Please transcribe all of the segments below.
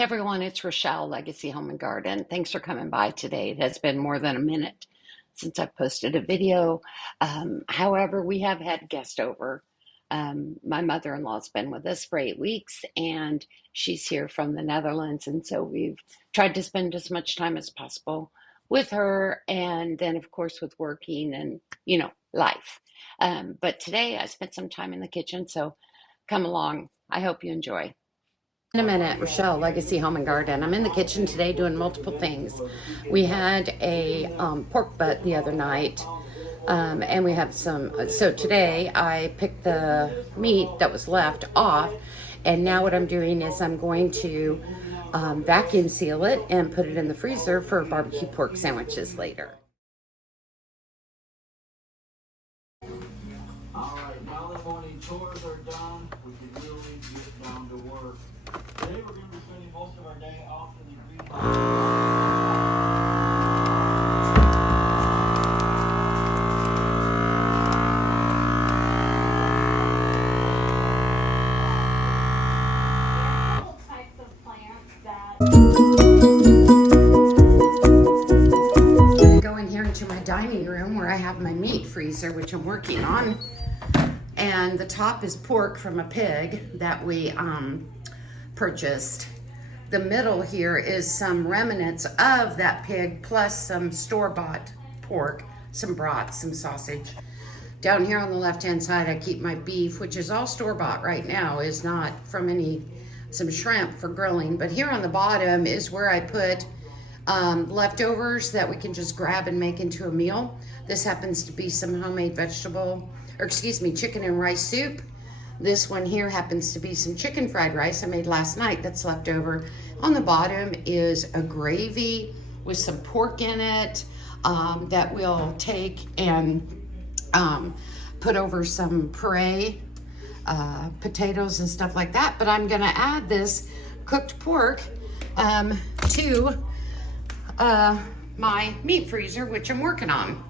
everyone, it's Rochelle, Legacy Home and Garden. Thanks for coming by today. It has been more than a minute since I've posted a video. However, we have had guests over. My mother-in-law's been with us for 8 weeks, and she's here from the Netherlands, and so we've tried to spend as much time as possible with her, and then, of course, with working and, life. But today I spent some time in the kitchen, so come along. I hope you enjoy. In a minute, Rochelle, Legacy Home and Garden. I'm in the kitchen today doing multiple things. We had a pork butt the other night, and we have some. So today I picked the meat that was left off, and now what I'm doing is I'm going to vacuum seal it and put it in the freezer for barbecue pork sandwiches later. All right, now that morning chores are done, we can really get down to work. Today we're going to be spending most of our day off in the greenhouse. Go in here into my dining room where I have my meat freezer, which I'm working on. And the top is pork from a pig that we purchased. The middle here is some remnants of that pig plus some store-bought pork, some broth, some sausage. Down here on the left-hand side, I keep my beef, which is all store-bought right now, is not from some shrimp for grilling. But here on the bottom is where I put leftovers that we can just grab and make into a meal. This happens to be some homemade chicken and rice soup. This one here happens to be some chicken fried rice I made last night that's left over. On the bottom is a gravy with some pork in it that we'll take and put over some puree, potatoes and stuff like that. But I'm gonna add this cooked pork to my meat freezer, which I'm working on.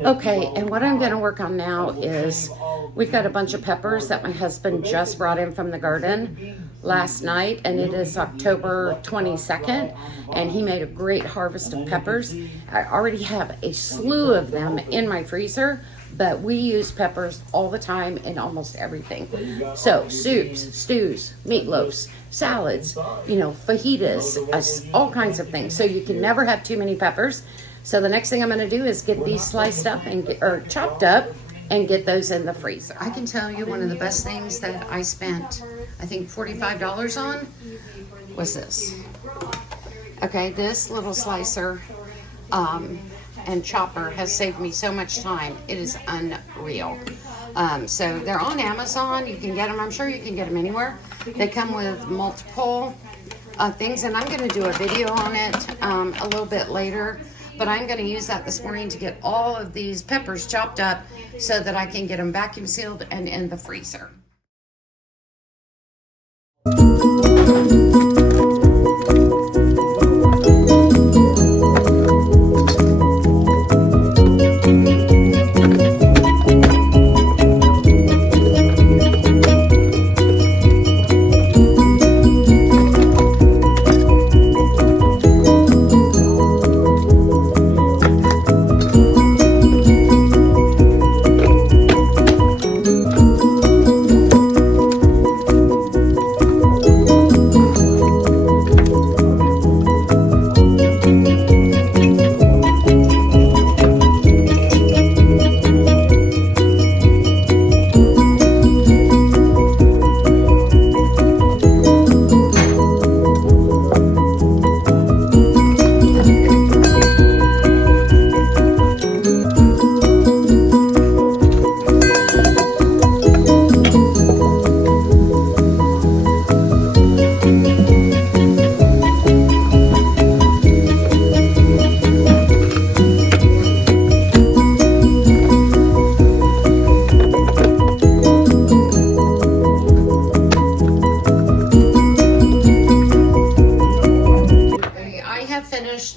Okay, and what I'm going to work on now is we've got a bunch of peppers that my husband just brought in from the garden last night, and it is October 22nd, and he made a great harvest of peppers. I already have a slew of them in my freezer, but we use peppers all the time in almost everything. So soups, stews, meatloafs, salads, fajitas, all kinds of things. So you can never have too many peppers. So the next thing I'm going to do is get these sliced up or chopped up and get those in the freezer. I can tell you one of the best things that I spent, I think $45 on was this. Okay, this little slicer and chopper has saved me so much time. It is unreal. So they're on Amazon. You can get them. I'm sure you can get them anywhere. They come with multiple things, and I'm going to do a video on it a little bit later. But I'm going to use that this morning to get all of these peppers chopped up so that I can get them vacuum sealed and in the freezer.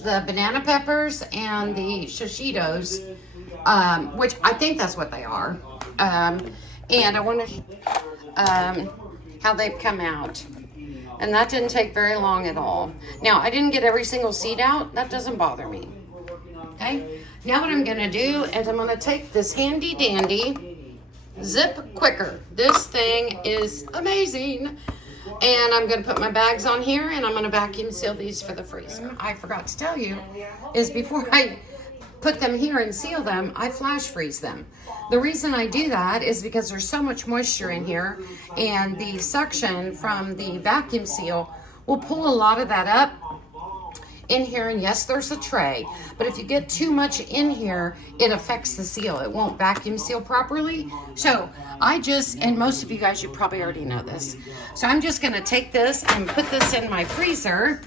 The banana peppers and the shishitos, which I think that's what they are. And I want to how they've come out. And that didn't take very long at all. Now, I didn't get every single seed out. That doesn't bother me. Okay? Now what I'm going to do is I'm going to take this handy dandy Zip Quicker. This thing is amazing. And I'm going to put my bags on here and I'm going to vacuum seal these for the freezer. I forgot to tell you is before I put them here and seal them, I flash freeze them. The reason I do that is because there's so much moisture in here and the suction from the vacuum seal will pull a lot of that up in here. And yes, there's a tray, but if you get too much in here, it affects the seal. It won't vacuum seal properly. So and most of you guys, you probably already know this. So I'm just gonna take this and put this in my freezer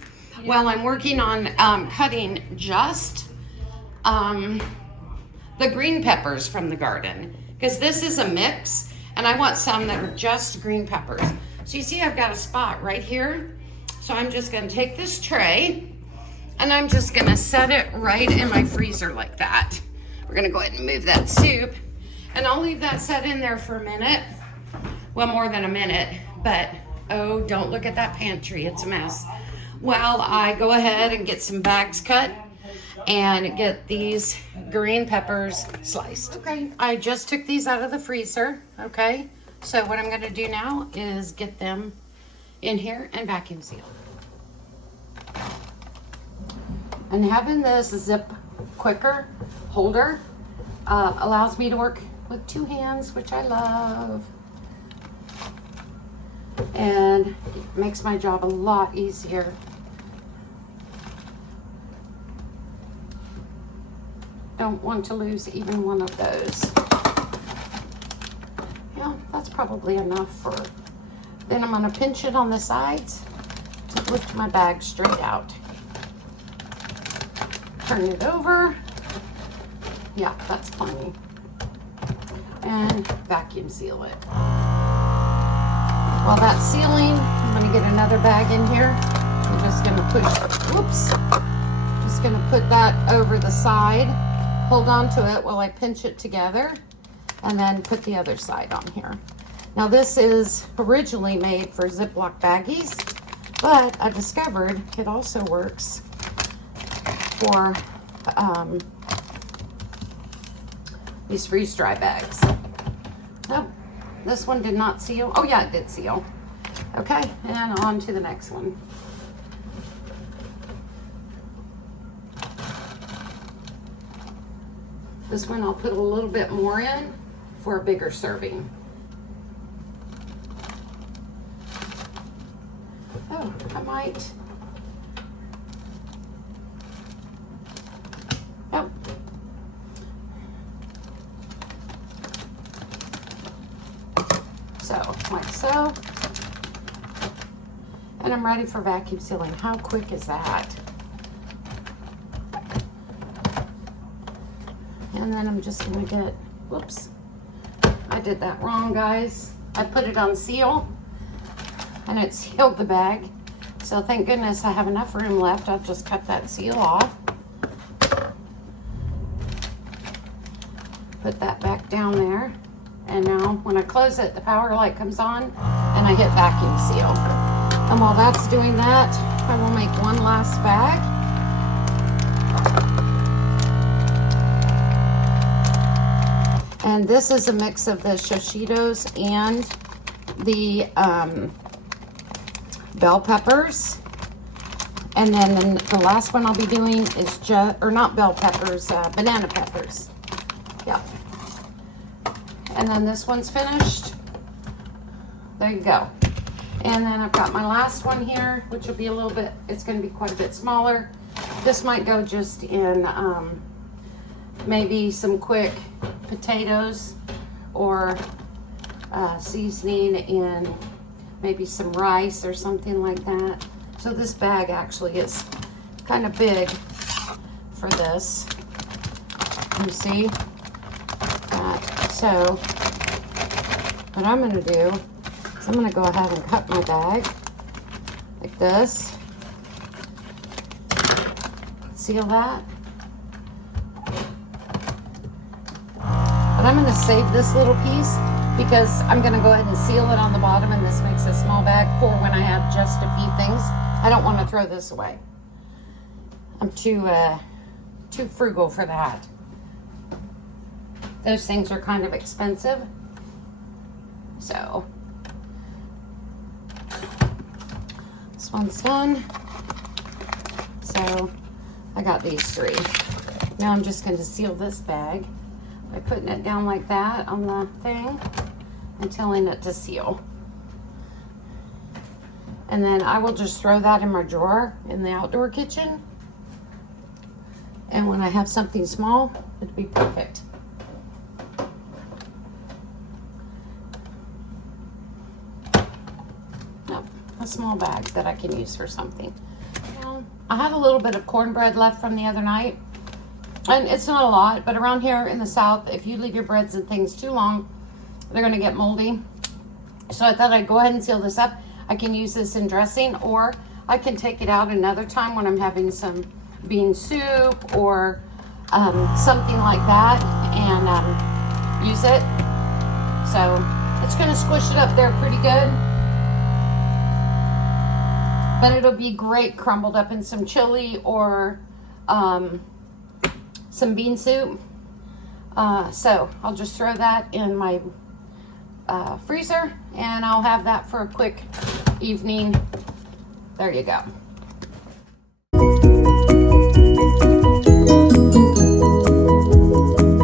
while I'm working on cutting just the green peppers from the garden, because this is a mix and I want some that are just green peppers. So you see I've got a spot right here. So I'm just gonna take this tray and I'm just gonna set it right in my freezer like that. We're gonna go ahead and move that soup and I'll leave that set in there for a minute. Well, more than a minute, but oh, don't look at that pantry, it's a mess. While I go ahead and get some bags cut and get these green peppers sliced. Okay, I just took these out of the freezer, okay? So what I'm gonna do now is get them in here and vacuum seal. And having this Zip Quicker holder allows me to work with two hands, which I love. And it makes my job a lot easier. Don't want to lose even one of those. Yeah, that's probably enough for, then I'm gonna pinch it on the sides to lift my bag straight out. Turn it over. Yeah, that's plenty. And vacuum seal it. While that's sealing, I'm gonna get another bag in here. I'm just gonna push, whoops. Just gonna put that over the side. Hold on to it while I pinch it together and then put the other side on here. Now this is originally made for Ziploc baggies, but I discovered it also works for these freeze dry bags. Nope, this one did not seal. Oh yeah, it did seal. Okay, and on to the next one. This one I'll put a little bit more in for a bigger serving. Oh, I might. Oh. So, like so. And I'm ready for vacuum sealing. How quick is that? And then I'm just gonna get, whoops, I did that wrong, guys. I put it on seal and it sealed the bag. So thank goodness I have enough room left. I've just cut that seal off. Put that back down there. And now when I close it, the power light comes on and I hit vacuum seal. And while that's doing that, I will make one last bag. And this is a mix of the shoshitos and the bell peppers. And then the last one I'll be doing is not bell peppers, banana peppers. Yep. And then this one's finished. There you go. And then I've got my last one here, which will be a little bit, it's going to be quite a bit smaller. This might go just in maybe some quick potatoes or seasoning in maybe some rice or something like that. So this bag actually is kind of big for this. You see that? So what I'm going to do is I'm going to go ahead and cut my bag like this. Seal that. But I'm going to save this little piece because I'm gonna go ahead and seal it on the bottom, and this makes a small bag for when I have just a few things. I don't want to throw this away. I'm too frugal for that. Those things are kind of expensive. So this one's done. So I got these 3. Now I'm just going to seal this bag by putting it down like that on the thing and telling it to seal. And then I will just throw that in my drawer in the outdoor kitchen. And when I have something small, it'd be perfect. Nope, a small bag that I can use for something. I have a little bit of cornbread left from the other night. And it's not a lot, but around here in the South, if you leave your breads and things too long, they're gonna get moldy. So I thought I'd go ahead and seal this up. I can use this in dressing, or I can take it out another time when I'm having some bean soup or something like that and use it. So it's gonna squish it up there pretty good. But it'll be great crumbled up in some chili or some bean soup. So I'll just throw that in my freezer, and I'll have that for a quick evening. There you go.